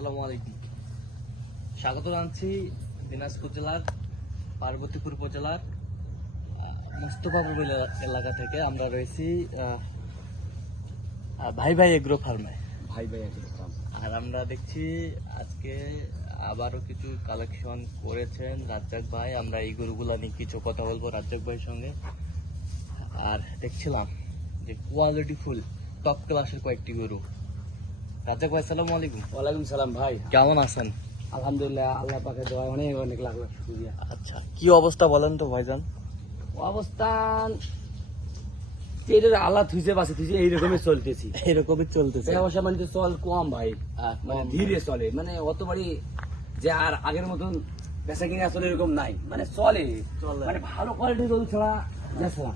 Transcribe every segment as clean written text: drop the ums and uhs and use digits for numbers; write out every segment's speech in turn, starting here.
আসসালামু আলাইকুম। স্বাগত জানাচ্ছি দিনাজপুর জেলার পার্বতীপুর উপজেলার মোস্তফাপুর এলাকা থেকে। আমরা রয়েছি ভাই ভাই এগ্রো ফার্মে। আর আমরা দেখছি আজকে আবারও কিছু কালেকশন করেছেন রাজ্জাক ভাই। আমরা এই গরুগুলা নিয়ে কিছু কথা বলবো রাজ্জাক ভাইয়ের সঙ্গে। আর দেখছিলাম যে কোয়ালিটি ফুল টপ ক্লাসের কয়েকটি গরু। রাজ্জাক ভাই আসসালামু আলাইকুম। ওয়ালাইকুম সালাম ভাই, কেমন আছেন? আলহামদুলিল্লাহ, আল্লাহ পাকের দোয়া অনেক অনেক লাখ লাখ শুকরিয়া। আচ্ছা, কি অবস্থা বলেন তো ভাইজান? অবস্থান এটার আল্লাহ থুইছে বাসে থুইছে এইরকমই চলতেছি, এরকমই চলতেছে। ব্যবসা বাণিজ্য চল কম ভাই, মানে ধীরে চলে, মানে অত বাড়ি যে আর আগের মতন বেচা কিনে আসলে এরকম নাই, মানে চলে, মানে ভালো কোয়ালিটির গরু ছাড়া বেচা না।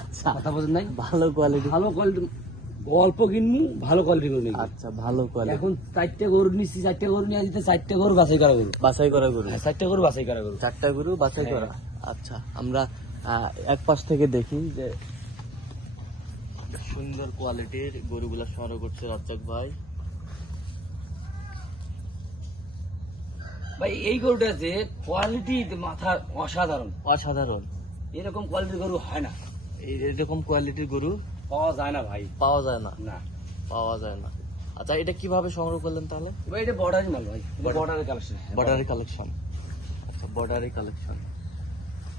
আচ্ছা, কথা বলেন নাই, ভালো কোয়ালিটি। ভালো কোয়ালিটি অল্প কিনবো, ভালো কোয়ালিটি গরু নিবো। আচ্ছা, ভালো কোয়ালিটি। এখন 4টা গরু নিচ্ছি, 4টা গরু নিয়ে দিতে 4টা গরু বাছাই করা গরু, বাছাই করা গরু। 4টা গরু বাছাই করা গরু। 4টা গরু বাছাই হ্যাঁ। করা। আচ্ছা, আমরা এক পাশ থেকে দেখি যে সুন্দর কোয়ালিটির গরুগুলা সংগ্রহ করছে রাজ্জাক ভাই। ভাই এই গরুটা যে কোয়ালিটি মাথা অসাধারণ, অসাধারণ। এরকম কোয়ালিটির গরু হয় না, এরকম কোয়ালিটির গরু পাওয়া যায় না ভাই, পাওয়া যায় না, না পাওয়া যায় না। আচ্ছা, এটা কিভাবে সংগ্রহ করলেন তাহলে? ভাই এটা বর্ডারি মাল ভাই, বর্ডারের কালেকশন, বর্ডারি কালেকশন। আচ্ছা, বর্ডারি কালেকশন,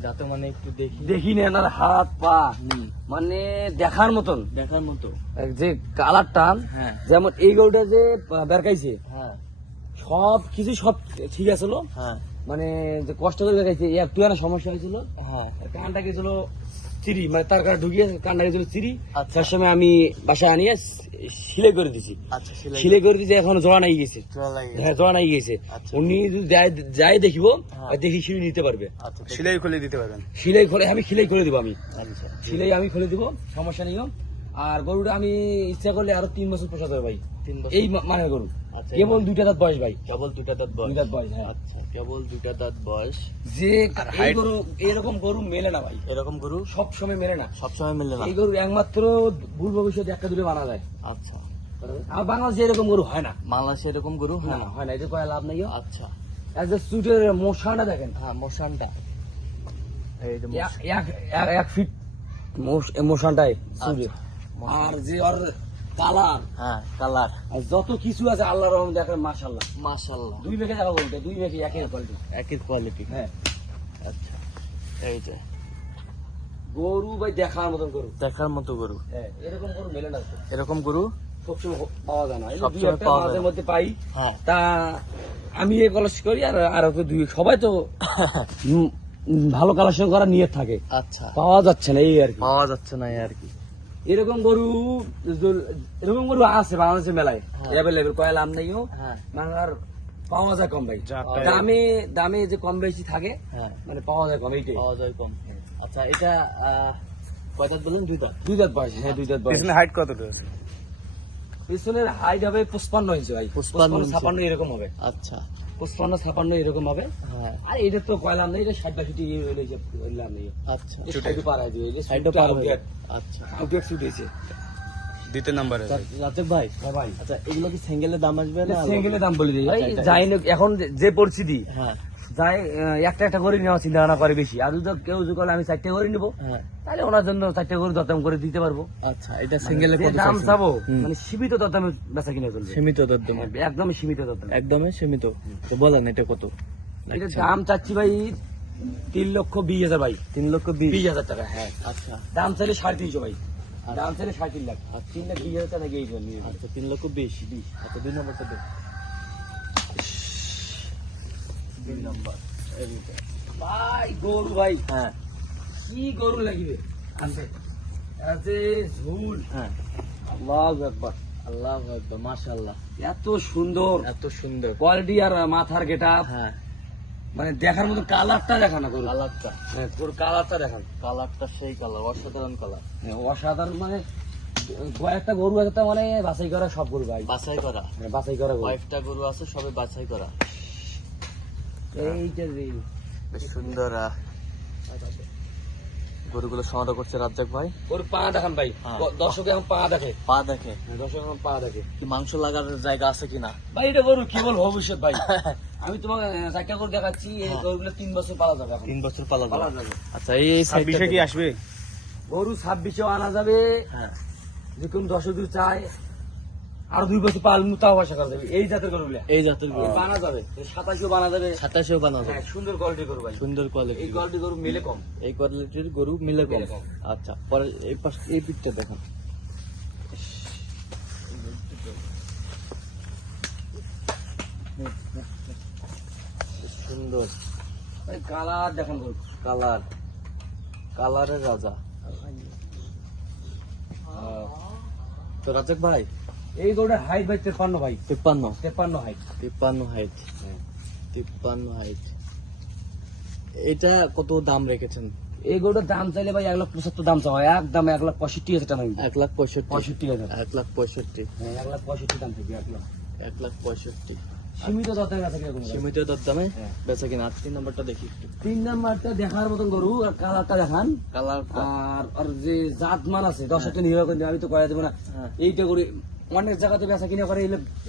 যাতে মানে একটু দেখি। দেখি না এনার হাত পা, মানে দেখার মতন, দেখার মতো। যে কালারটা, হ্যাঁ যেমন এই গরুটা যে বেরকাইছে হ্যাঁ সব কিছু সব ঠিক আছিল, হ্যাঁ মানে যে কষ্ট করে বেরকাইছে একটু না সমস্যা হয়েছিল, হ্যাঁ। কানটা গেছিল চিরি, মানে তার কাটা ঢুকিয়ে কানটা গেছিল চিরি। আচ্ছা। তার সময় আমি বাসায় আনিয়ে সিলাই করে দিছি, আচ্ছা, সিলাই করে দিয়েছে, এখন জোড়া নাই গেছে, চলা লাগে। হ্যাঁ জোড়া নাই গেছে। আচ্ছা। উনি যদি যাই দেখিব, হ্যাঁ। দেখি সিঁড়ি নিতে পারবে, আচ্ছা, সিলাই খুলে দিতে পারবেন। সিলাই খোলে, আমি সিলাই করে দিব, আমি আচ্ছা, সিলাই আমি খুলে দিব, সমস্যা নেই। আর গরুটা আমি ইচ্ছা করলে আরো 3 বছর পোষাতে হবে ভাই, 3 বছর। এই মানে গরু আচ্ছা, কেবল 2টা দাঁত বয়স ভাই, কেবল 2টা দাঁত বয়স। 2 দাঁত বয়স, হ্যাঁ। আচ্ছা, কেবল 2টা দাঁত বয়স। যে আর এই height? গরু, এরকম গরু মেলে না ভাই, এরকম গরু সব সময় মেলে না। সবসময় মিলে না। এই গরু একমাত্র ভুল ভবিষ্যতে একটা দুটো বানা যায়, আচ্ছা, আর বাংলাদেশে এরকম গরু হয় না, বাংলাদেশে এরকম গরু হয় না। হয় না, এটা কয় লাভ নাই। আচ্ছা, এজ এ সুটের মশাটা দেখেন, হ্যাঁ, মোশনটা এই যে এক ফিট মোশনটাই সুটে। আচ্ছা, আর যে ওর কালার, হ্যাঁ, কালার, আর যত কিছু আছে আল্লাহর রহমতে দেখেন, মাশাআল্লাহ, মাশাআল্লাহ, 2 বেগে জায়গা বলতে 2 বেগে একের কোয়ালিটি, একই কোয়ালিটি। হ্যাঁ। আচ্ছা, এই যে গরু ভাই দেখার মতন গরু, দেখার মতো গরু। হ্যাঁ, এরকম গরু মেলে না তো, এরকম গরু সবসময় পাওয়া যায় না, এই সবসময় 2-1টা পাওয়া যায় মাঝে না। মধ্যে পাই। হ্যাঁ। তা আমি এই কলেজ করি, আর তো সবাই তো ভালো কালেকশন করার নিয়ত থাকে, আচ্ছা, পাওয়া যাচ্ছে না, এই আর কি। পাওয়া যাচ্ছে না এই আর কি। এরকম গরু আছে বাংলাদেশের মেলায়, হ্যাঁ। অ্যাভেলেবেল, কয় লাভ নেইও, হ্যাঁ মানে আর পাওয়া যায় কম ভাই, যারটাই- দামে দামে যে কম বেশি থাকে, হ্যাঁ, মানে পাওয়া যায় কম, এইটাই। পাওয়া যায় কম। আচ্ছা, এটা কয় দাঁত বললেন? 2 দাঁত। 2 দাঁত বয়স, হ্যাঁ 2 দাঁত বয়স। পিছনে হাইট কতটা আছে? পিছনের হাইট হবে 55 ইঞ্চি ভাই, 55 ইঞ্চি। 56 এরকম হবে, আচ্ছা, 55-56 এরকম হবে। হ্যাঁ, আর এটা তো কয় লাভ নেই, এটা 60-62 হইলে যে লাভ নেই, আচ্ছা, সাইডে পার হয়ে যাবে, সাইডটা পার হয়ে যাবে। আচ্ছা, আউটডেট শুট হয়েছে। দ্বিতীয় নাম্বারে রাজ্জাক ভাই, হ্যাঁ ভাই, আচ্ছা, এগুলো কি সিঙ্গেলের দাম আসবে না? সিঙ্গেলের দাম বলে দিই ভাই, আচ্ছা, যাই না, এখন যে পরিস্থিতি, হ্যাঁ যাই একটা করে নেওয়া চিন্তা ভাবনা করে বেশি, আর যদি কেউ যদি বলে আমি 4টা করে নিবো, হ্যাঁ। তাহলে ওনার জন্য 4টা করে দরদাম করে দিতে পারবো। আচ্ছা, এটা সিঙ্গেলে যে কত দাম চাইছেন? চাবো, হুম। মানে সীমিত দরদামে বেচা কিনে চলবে, সীমিত দরদাম, একদম সীমিত দরদাম। একদমই সীমিত। তো বলেন এটা কত? এটা দাম চাচ্ছি ভাই 3,20,000 ভাই, 3,20,000। 20,000 টাকা, হ্যাঁ। আচ্ছা, দাম চাইলে 3.5 ভাই, দাম চাইলে 3.5 লাখ, 3,20,000 টাকা গিয়ে নিয়ে যাবে। আচ্ছা, 3,20,000। আচ্ছা, 2 নম্বরটা দে। 2 নম্বর, এই যে। ভাই গরু ভাই, হ্যাঁ কি গরু লাগিবে আছে, আছে ঝুল, হ্যাঁ, আল্লাহু আকবার, আল্লাহু আকবার, মাশাআল্লাহ, এত সুন্দর এত সুন্দর। কোয়ালিটি, আর মাথার গেটআপ, হ্যাঁ, মানে দেখার মতো, কালারটা দেখান না গরু, কালারটা, হ্যাঁ, গরুর কালারটা দেখান, কালারটা সেই কালার, অসাধারণ কালার। হ্যাঁ, অসাধারণ, মানে একটা গরু একটা মানে বাছাই করা সব গরু ভাই, বাছাই করা, হ্যাঁ, বাছাই করা গরু, কয়েকটা গরু আছে সবে বাছাই করা। এইটা যে বেশ সুন্দর। গরুগুলো সংগ্রহ করছে রাজ্জাক ভাই। ওর পা দেখান ভাই, হ্যাঁ। দর্শক এখন পা দেখে, পা দেখে দর্শক এখন পা দেখে। কি মাংস লাগার জায়গা আছে কিনা? ভাই এটা গরু কেবল ভবিষ্যৎ ভাই। আমি তোমাকে চারটা করে দেখাচ্ছি, এই গরুগুলো 3 বছর পালা যাবে এখন। 3 বছর পালা পালা যাবে। যাবে। আচ্ছা এই সাইডে কি আসবে? গরু 26-এও আনা যাবে, হ্যাঁ যেরকম দর্শক যদি চায় আরো 2 বছর পালন তাও আশা করা যাবে। এই জাতের গরুগুলো এই জাতের গরু বানা যাবে, 27-এও বানা যাবে। 27এও বানানো হ্যাঁ, সুন্দর কোয়ালিটির গরু ভাই। সুন্দর কোয়ালিটি, এই কোয়ালিটির গরু মিলে কম। এই কোয়ালিটির গরু মিলে কম। মিলে কম। আচ্ছা পরে এই পাশ এই পিকটা দেখান। সুন্দর ভাই কালার দেখেন গরু। কালার, কালারের রাজা। তো রাজাক ভাই এই গরুটার হাইট ভাই 53 ভাই, 53 53 হাইট। 53 height, 53 height. এটা কত দাম রেখেছেন? এই গরুটার দাম চাইলে ভাই 1,75,000 দাম চাওয়া, একদম 1,65,000 টাকা নেবে। 1,65,000, 65,000, 1,65,000, হ্যাঁ 1,65,000 দাম থেকে 1,00,000। 1,65,000 সীমিত দরদামের কাছে কিরকম হবে? সীমিত দর দামে হ্যাঁ। বেচা কিনা। 3 নাম্বারটা দেখি একটু। 3 নাম্বারটা দেখার মতন গরু, আর কালারটা দেখান। কালার আর আর যে জাত মান আছে দর্শকটা নির্ভর করে, আমি তো কয়া দেবো না। হ্যাঁ। এইটা গরু অনেক জায়গাতে বেচা কিনা করে,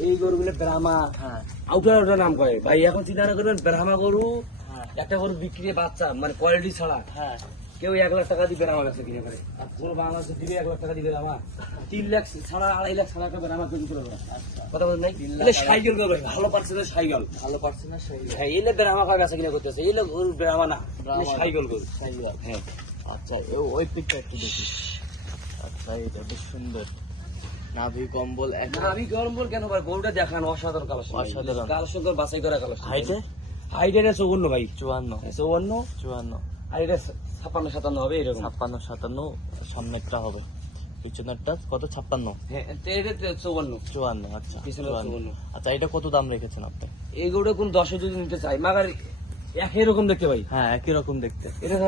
এই গরুগুলো ব্রাহ্মা হ্যাঁ আউটার নাম করে ভাই। এখন চিন্তা না করবেন, ব্রাহ্মা গরু হ্যাঁ একটা গরু বিক্রি বাচ্চা মানে কোয়ালিটি ছাড়া হ্যাঁ কেউ 1,00,000 টাকা দিয়ে বেড়ামা বেচা কিনে করে। পুরো বাংলাদেশে দিবে 1,00,000 টাকা দিয়ে বেড়ামা, 3 লাখ ছাড়া 2.5 লাখ ছাড়া একটা বেড়ামা তৈরি করে দেবে। কথা বলেন নাই? এটা সাইকেল করবে, ভালো পারছে তো সাইকেল। ভালো পারছে না সেই হ্যাঁ, এলে বেড়ামা খাওয়া বেচা কিনা করতেছে, এলে গরু বেড়ামা না, ব্রাহ্মা। সাইকেল গরু। হ্যাঁ। আচ্ছা ওই পিকটা একটু দেখি। আচ্ছা এটা বেশ সুন্দর, নাভি কম্বল এক। না, আমি গরম বল কেন ভাই, গরুটা দেখান অসাধারণ কালেকশন। অসাধারণ। কালেকশন করে বাছাই করা কালেকশন। হাইটে হাইট এটা 54 ভাই, 54, 54। 54, আর এটা 56-57 হবে এরকম। 56, 57। সামনেরটা হবে, পিছনেরটা কত? 56, হ্যাঁ, তো এটা 54। 54। আচ্ছা পিছনে 54। 54। আচ্ছা এটা কত দাম রেখেছেন আপনি? এই গরুটা কোন 10 যদি নিতে চাই, মাগার একই রকম দেখতে ভাই। হ্যাঁ একই রকম দেখতে। এটা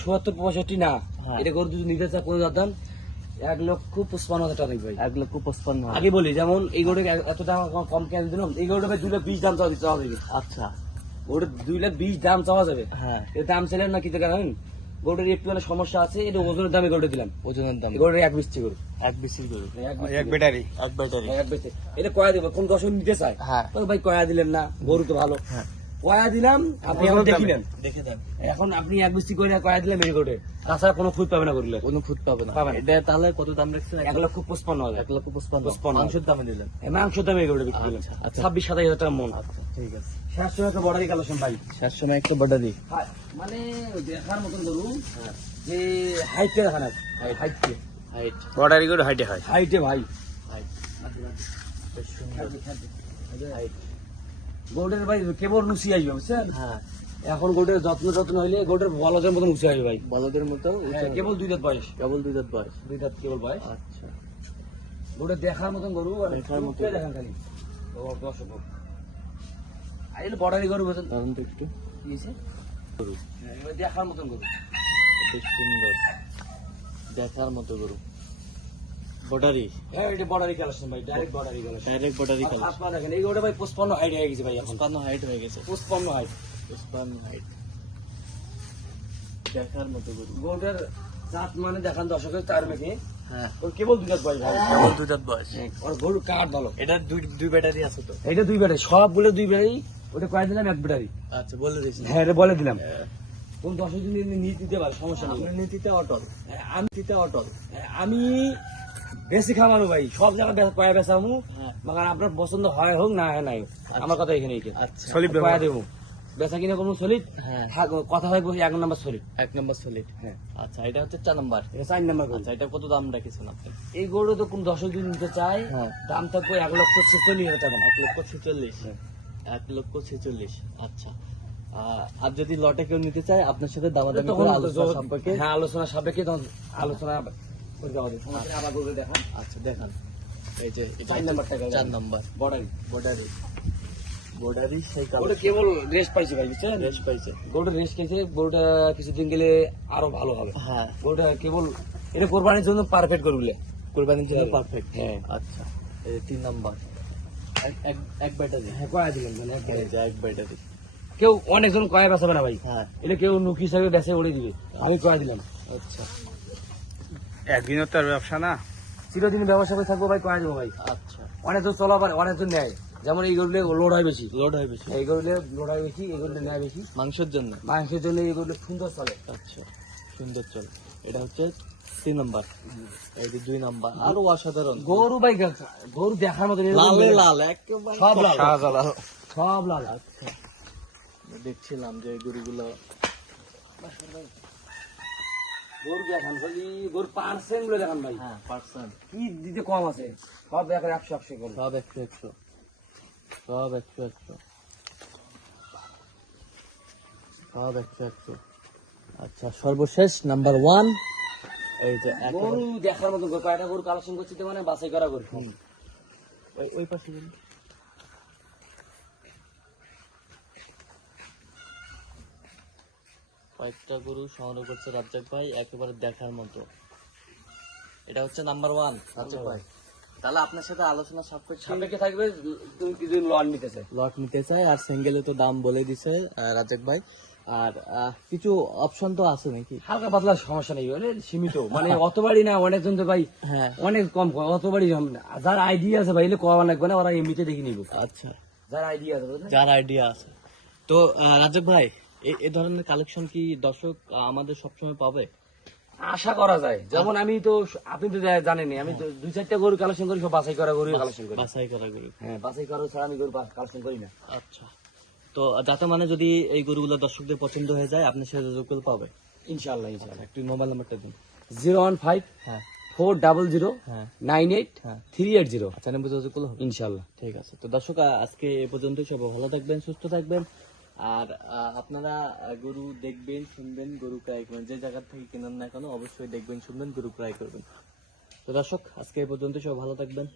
৭০-৬৫ না, হ্যাঁ। এটা গরু যদি নিতে চায় কোন দাম 1,55,000 টাকা নেই ভাই। 1,55,000। আগে বলি, যেমন এই গরুটা এত টাকা কম কেন দিলাম, এই গরুটা ভাই 2,20,000 দাম চাওয়া যাবে। আচ্ছা গরুটা 2,20,000 দাম চাওয়া যাবে। হ্যাঁ এর দাম চাইলেন না কি টাকা জানেন? গরুটার একটু মানে সমস্যা আছে, এটা ওজনের দামে গরুটা দিলাম। ওজনের দাম এই গরুটা 1,20 গরু, এক বিসির গরু, এক ব্যাটারি। এক ব্যাটারি। 1,20। এটা কয়া দেবো, কোন 10 নিতে চায়? হ্যাঁ তো ভাই কয়া দিলেন না, গরু তো ভালো। হ্যাঁ কয়া দিলাম, আপনি এখন দেখিলেন। দেখে দেন, এখন আপনি 1,20 করে কয়া দিলেন এই গরুটে, তাছাড়া কোনো খুঁজ পাবে না গরুলে। কোনো ফুট পাবে না। পাবে না। এটা তাহলে কত দাম রাখছেন? 1,55,000। 1,55,000 মাংসের দামে দিলেন। মাংস দামে এই গরুটা বিক্রি করলেন। আচ্ছা, আচ্ছা। 26-27 টাকা মন। আচ্ছা ঠিক আছে। শেষ সময় একটা বর্ডারি কালেকশন ভাই। শেষ সময় একটা বর্ডারি। মানে দেখার মতন গরু, যে হাইটে দেখান, হাইটে হাইট, ব্যাটারি করে হাইটে হয়। হাইটে ভাই। হাইট বেশ সুন্দর। হাইট গরুটার ভাই কেবল লুচি আসবে বুঝছেন। হ্যাঁ এখন গরুটার যত্ন হইলে গরুটার বলদের মতন উঁচু আসবে ভাই। বলদের মতো হ্যাঁ, কেবল 2 দাঁত বয়স, কেবল 2 দাঁত বয়স। 2 দাঁত কেবল বয়স। আচ্ছা গরুটা দেখার মতন গরু, আর দেখার মতো। রূপটাই দেখান খালি। দর্শক আর এগুলো বর্ডারি গরু বুঝছেন দারুন তো একটু কি হয়েছে? গরু, হ্যাঁ, এগুলো দেখার মতন গরু। বেশ সুন্দর, দেখার মতো গরু। বর্ডারি, হ্যাঁ, এটা বর্ডারি কালেকশন ভাই, ডাইরেক্ট বর্ডারি কালেকশন। ডাইরেক্ট বর্ডারি কালার। আপনারা দেখেন এই গরুটা ভাই 55 হাইট হয়ে গেছে ভাই, এখন 55 হাইট হয়ে গেছে। 55 হাইট। 55 হাইট, দেখার মতো গরু। গরুটার জাত মানে দেখান দর্শকের, তার মেঘে হ্যাঁ ওর কেবল 2 দাঁত বয়স ভাই। কেবল 2 দাঁত বয়স। আর গরু কাঠ ভালো। এটা দুই ব্যাটারি আছে তো? এটা 2 ব্যাটারি, সবগুলো 2 ব্যাটারি। ওটা কয়ে দিলাম 1 ব্যাটারি। আচ্ছা বলে দিয়েছি। হ্যাঁ, এটা বলে দিলাম। কোন 10 দিন নিয়ে দিতে পারে, সমস্যা নেই। আপনি নীতিতে অটল, আমি নীতিতে অটল। আমি বেশি খামানো ভাই, সব জায়গায় কয়া বেচামু। হ্যাঁ মাগার আপনার পছন্দ হয় হোক না হয় নাই হোক, আমার কথা এখানে আচ্ছা সলিড কয়া দেবো। বেচা কিনা কোনো সলিড, হ্যাঁ কথা হয় 1 নাম্বার সলিড। 1 নম্বর সলিড। হ্যাঁ, আচ্ছা এটা হচ্ছে 4 নাম্বার। এটা 4 নাম্বার গরু। আচ্ছা এটা কত দাম রাখিছেন আপনি? এই গরু তো কোন 10 দিন নিতে চায়, হ্যাঁ দাম থাকবে 1,46,000 টাকা। 1,46,000। 1,46,000। আচ্ছা আর যদি লটে কেউ নিতে চায় আপনার সাথে দামাদামি তখন করে আলোচনা সম্পর্কে। হ্যাঁ, আলোচনা সাপেক্ষে তখন আলোচনা করতে হবে। সমস্যা নেই, আবার গরু দেখান। আচ্ছা দেখান, এই যে এটা 4 নাম্বার টাকা। 4 নাম্বার বর্ডারি। বর্ডারি, বর্ডারি সেই গরুটা কালার কেবল রেস্ট পাইছে ভাই, বুঝছেন? রেস পাইছে। গরুটা রেস্ট খেয়েছে, গরুটা কিছুদিন গেলে আরো ভালো হবে। হ্যাঁ গরুটা কেবল এটা কোরবানির জন্য পারফেক্ট গরুলে। কুরবানির জন্য পারফেক্ট। হ্যাঁ। আচ্ছা এই 3 নাম্বার, এক ব্যাটারি। হ্যাঁ, কয়া দিলেন মানে এই যে এক ব্যাটারি। কেউ অনেকজন কয়ে বেচাবে না ভাই, হ্যাঁ এটা কেউ নুকি হিসাবে বেচে উড়ে দিবে, আমি কয়ে দিলাম। আচ্ছা একদিনও তো আর ব্যবসা না। চিরদিন ব্যবসা করে থাকবো ভাই, কয়ে দেবো ভাই। আচ্ছা অনেকজন চলাবার, অনেকজন নেয়, যেমন এই গরুলে লোড হয় বেশি, লোড হয় বেশি এই গরুলে লোড হয় বেশি, এই গরুলে নেয় বেশি, মাংসের জন্য। মাংসের জন্য এই গরুলে সুন্দর চলে। আচ্ছা সুন্দর চল। এটা হচ্ছে 3 নাম্বার, এই যে 2 নাম্বার, আরো অসাধারণ গরু ভাই, গরু দেখার মতো, লালে লাল একেবারে সব লাল, শাহজালাল। সব লাল। আচ্ছা দেখছিলাম যে এই গরুগুলো গরু দেখান খালি, গরু পার্সেন্ট গুলো দেখান ভাই, হ্যাঁ পার্সেন্ট কি দিতে কম আছে, সব দেখার 100 গরু। সব 100 সব 100 সব 100। আচ্ছা সর্বশেষ নাম্বার 1, এই যে গরু দেখার মতো গরু, কয়টা গরু কালেকশন করছি তো, মানে বাছাই করা গরু। ওই পাশে দিন। কয়েকটা গরু সংগ্রহ করছে রাজ্জাক ভাই, একেবারে দেখার মতো। এটা হচ্ছে নাম্বার 1 রাজ্জাক ভাই। তাহলে আপনার সাথে আলোচনা সাপেক্ষে সাপেক্ষে থাকবে, তুমি কি যদি লন নিতে চাই। লট নিতে চাই, আর সিঙ্গেলে তো দাম বলে দিছে রাজ্জাক ভাই, আর কিছু অপশন তো আছে নাকি? হালকা পাতলা সমস্যা নেই, মানে সীমিত, মানে অত বাড়ি না, অনেকজন তো ভাই হ্যাঁ অনেক কম, অত বাড়ি যার আইডিয়া আছে ভাই, এলে কওয়া লাগবে না, ওরা এমনিতে দেখে নিব। আচ্ছা যার আইডিয়া আছে বুঝলেন? যার আইডিয়া আছে। তো রাজ্জাক ভাই, এই ধরনের কালেকশন কি দর্শক আমাদের সবসময় পাবে? আশা করা যায়, যেমন আমি তো, আপনি তো জানেনই, আমি তো 2-4টা গরু কালেকশন করি, সব বাছাই করা গরু কালেকশন করি। বাছাই করা গরু। হ্যাঁ, বাছাই করা ছাড়া আমি গরু কালেকশন করি না। আচ্ছা, তো যাতে মানে যদি এই গরুগুলো দর্শকদের পছন্দ হয়ে যায়, আপনার সাথে যোগাযোগ পাবে ইনশাআল্লাহ, ইনশাআল্লাহ। একটু মোবাইল নাম্বারটা দিন। 015 হ্যাঁ 400 হ্যাঁ 98 হ্যাঁ 380 আচ্ছা, নাম্বার যোগাযোগ করলে হবে? ইনশাআল্লাহ। ঠিক আছে। তো দর্শক, আজকে এ পর্যন্ত। সবাই ভালো থাকবেন, সুস্থ থাকবেন, আর আপনারা গরু দেখবেন, শুনবেন, গরু ক্রয় করবেন, যে জায়গা থেকে কেনেন না কেন অবশ্যই দেখবেন, শুনবেন, গরু ক্রয় করবেন। তো দর্শক, আজকে এ পর্যন্ত। সবাই ভালো থাকবেন।